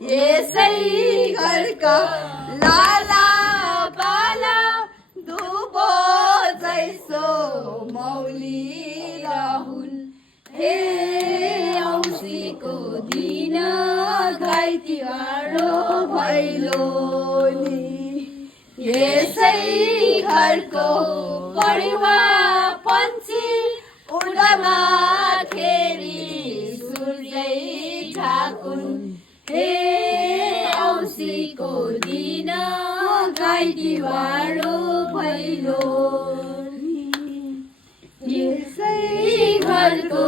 यसै घरका लाला बाला दुबो जैसो मौली रहून् हे औँसीको दिन गाई तिहारो भैलो नि यसै घरको पढुवा पन्छी उडामा खेरी सूर्य ठाकुन् हे औँसीको दिन गाई तिहारो भैलो यसै घरको